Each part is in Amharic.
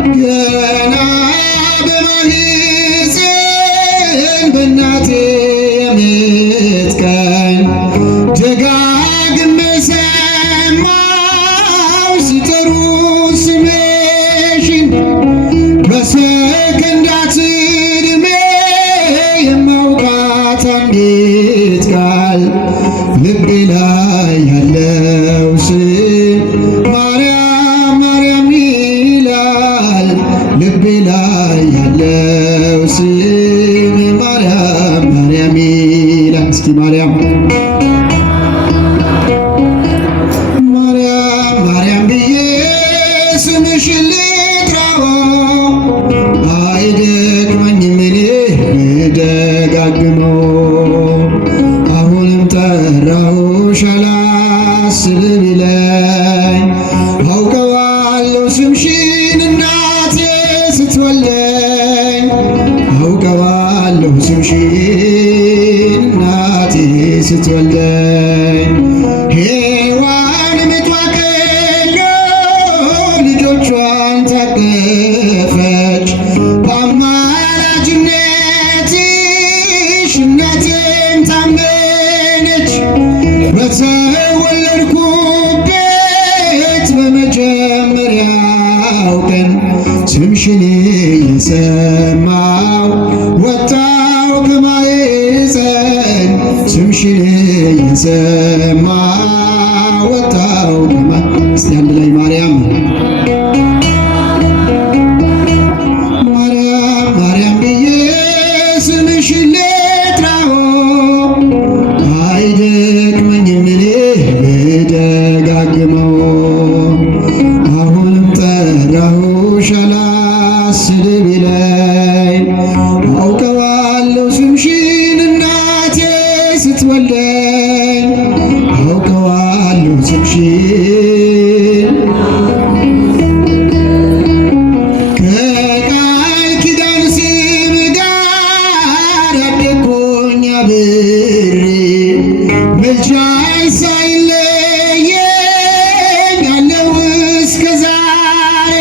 ገና በማኅፀን በእናቴ የምጥ ቀን ደጋግሜ ሰማሁ ሲጠሩ ስምሽን በሰከንዳት ዕድሜ የማውቃት አንዲት ቃል ልቤ ላይ ያለው ስም ማርያም ማርያም ይላል። ልቤ ላይ ያለው ስም ማርያም ማርያም ይላል። እስኪ ማርያም ማርያም ማርያም ብዬ ስምሽን ልጥራው አይደክመኝም እኔ ብደጋግመው። አሁንም ጠራሁሽ አላስብ ቢለኝ አውቀዋለሁ ስምሽን እናቴ ስትወልደኝ። አውቀዋለሁ ስምሽን እናቴ ስትወልደኝ። ሔዋን ምጧ ቀሎ ልጆቿን ታቀፈች በአማላጅነትሽ እናቴም ታመነች። በተወለድኩበት በመጀመሪያው ቀን ስምሽን እየሰማሁ ወጣሁ ከማኅፀን። ስምሽን እየሰማሁ ወጣሁ እስቲ አንድ ላይ ማርያም ማርያም ማርያም ብዬ ስምሽን ልጥራው አይደክመኝም እኔ ብደጋግመው። አሁንም ጠራሁሽ አላስብ ቢለኝ አውቀዋለሁ ስምሽን እናቴ ስትወልደኝ። አውቀዋለሁ ስምሽን ከቃል ኪዳን ስም ጋር ያደግኩኝ አብሬ ምልጃሽ ሳይለየኝ አለው እስከ ዛሬ።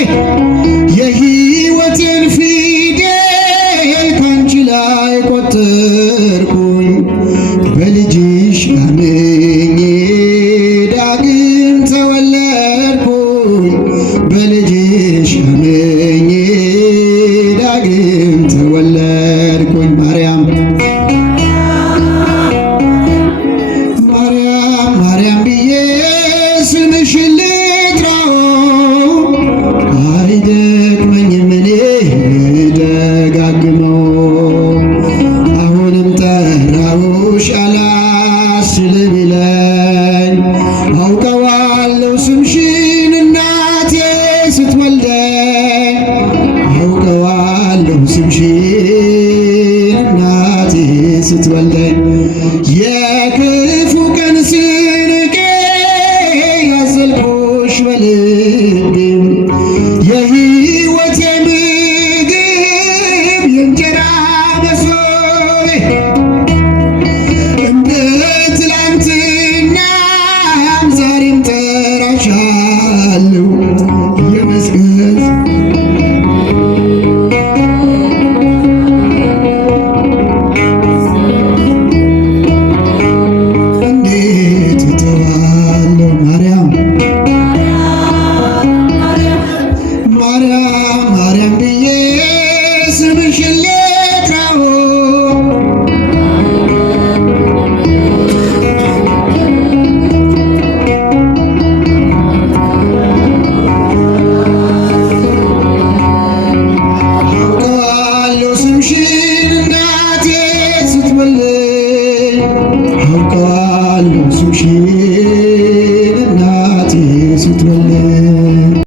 የሕይወቴን ፊደል ካንቺ ላይ ቆጠርኩኝ በልጅሽ አምኜ ዳግም ተወለድኩኝ። በልጅሽ አምኜ ዳግም ተወለድኩኝ። ማርያም ማርያም ማርያም ብዬ ስምሽን ልጥራው አይደክመኝም እኔ ብደጋግመው። አሁንም ጠራሁሽ አላስብ ቢለኝ አውቀዋለሁ ስምሽን እናቴ ስትወልደኝ። አውቀዋለሁ ስምሽን እናቴ ስትወልደኝ። የክፉ ቀን ስንቄ ያዘልኩሽ በልቤም የሕይወቴ ምግብ የእንጀራ መሶቤ እንደ ትላንትናም ዛሬም ጠራሻለሁ የመስቀል እንዴት እተዋለሁ ማርያም ማርያም ማርያም ብዬ ስምሽን ልጥራው አውቀዋለሁ ስምሽን እናቴ ስትወልደኝ።